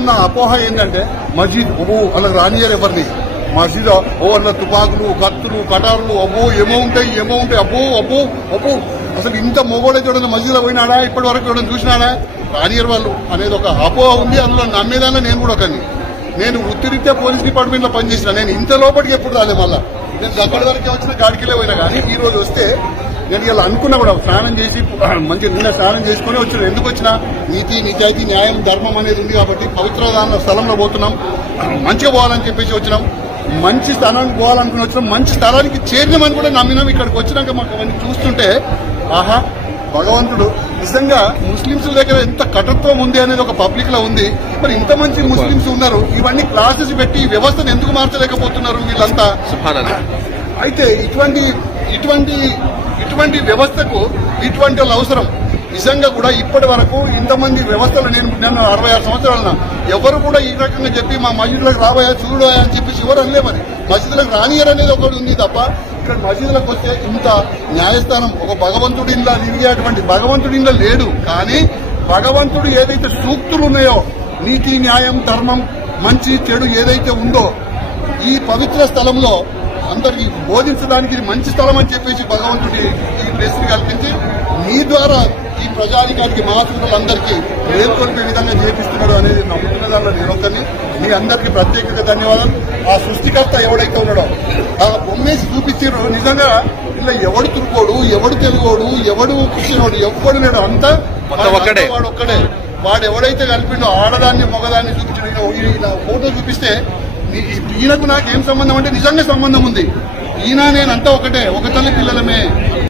ఉన్న అపోహ ఏంటంటే మస్జిద్ అలా రానియర్ ఎవరిని మస్జిద్ అలా తుపాకులు కత్తులు కటారులు ఏమో ఉంటాయి అబ్బో అసలు ఇంత మొగోడైతే ఎవడన్నా మస్జిద్లో పోయినాడా ఇప్పటి వరకు ఎవడన్నా చూసినాడా రానియర్ వాళ్ళు అనేది ఒక అపోహ ఉంది. అందులో నమ్మేదాన్ని నేను కూడా ఒకని. నేను వృత్తిరీత్యా పోలీస్ డిపార్ట్మెంట్ లో పనిచేసిన. నేను ఇంత లోపలికి ఎప్పుడు రాలే. మళ్ళా నేను దగ్గర వరకే వచ్చిన గాడికిలే పోయినా కానీ ఈ రోజు వస్తే నేను ఇలా అనుకున్నా కూడా స్నానం చేసి మంచి నిన్న స్నానం చేసుకుని వచ్చిన. ఎందుకు వచ్చినా నీతి నిజాయితీ న్యాయం ధర్మం అనేది ఉంది కాబట్టి పవిత్ర స్థలంలో పోతున్నాం, మంచిగా పోవాలని చెప్పేసి వచ్చినాం. మంచి స్థానానికి పోవాలనుకుని వచ్చినాం. మంచి స్థలానికి చేరినామని కూడా నమ్మినాం. ఇక్కడికి వచ్చినాక మాకు అవన్నీ చూస్తుంటే ఆహా భగవంతుడు నిజంగా ముస్లింస్ దగ్గర ఎంత కటుత్వం ఉంది అనేది ఒక పబ్లిక్ లో ఉంది. మరి ఇంత మంచి ముస్లింస్ ఉన్నారు, ఇవన్నీ క్లాసెస్ పెట్టి ఈ వ్యవస్థను ఎందుకు మార్చలేకపోతున్నారు వీళ్ళంతా? అయితే ఇటువంటి వ్యవస్థకు ఇటువంటి వాళ్ళు అవసరం. నిజంగా కూడా ఇప్పటి వరకు ఇంతమంది వ్యవస్థలు నేను 66 సంవత్సరాలన ఎవరు కూడా ఈ రకంగా చెప్పి మా మస్జిద్లకు రాబోయా చూడబోయా అని చెప్పేసి ఎవరు అనలే. మరి మస్జిద్లకు రానియర్ అనేది ఒకటి ఉంది తప్ప ఇక్కడ మస్జిద్లకు వస్తే ఇంత న్యాయస్థానం ఒక భగవంతుడి ఇంట్లో తిరిగేటువంటి భగవంతుడి ఇంట్లో లేడు. కానీ భగవంతుడు ఏదైతే సూక్తులు ఉన్నాయో నీతి న్యాయం ధర్మం మంచి చెడు ఏదైతే ఉందో ఈ పవిత్ర స్థలంలో అందరికి బోధించడానికి ఇది మంచి స్థలం అని చెప్పేసి భగవంతుడి ఈ ప్లేస్ ని కల్పించి మీ ద్వారా ఈ ప్రజానికానికి మహాత్ములందరికీ మేల్కొల్పే విధంగా చేపిస్తున్నాడు అనేది నమ్ముతున్న దానిలో నేనొక్కరిని. మీ అందరికీ ప్రత్యేకంగా ధన్యవాదాలు. ఆ సృష్టికర్త ఎవడైతే ఉన్నాడో ఆ బొమ్మేసి చూపించారు. నిజంగా ఇలా ఎవడు తురుకోడు, ఎవడు తెలుగోడు, ఎవడు కృష్ణోడు, ఎవడు లేడు, అంతా వాడు ఒక్కడే. వాడు ఎవడైతే కలిపిండో ఆడదాన్ని మగదాన్ని చూపించాడు. ఇలా ఫోటో చూపిస్తే ఈయనకు నాకేం సంబంధం అంటే నిజంగా సంబంధం ఉంది. ఈయన నేనంతా ఒకటే, ఒక తల్లి పిల్లలమే.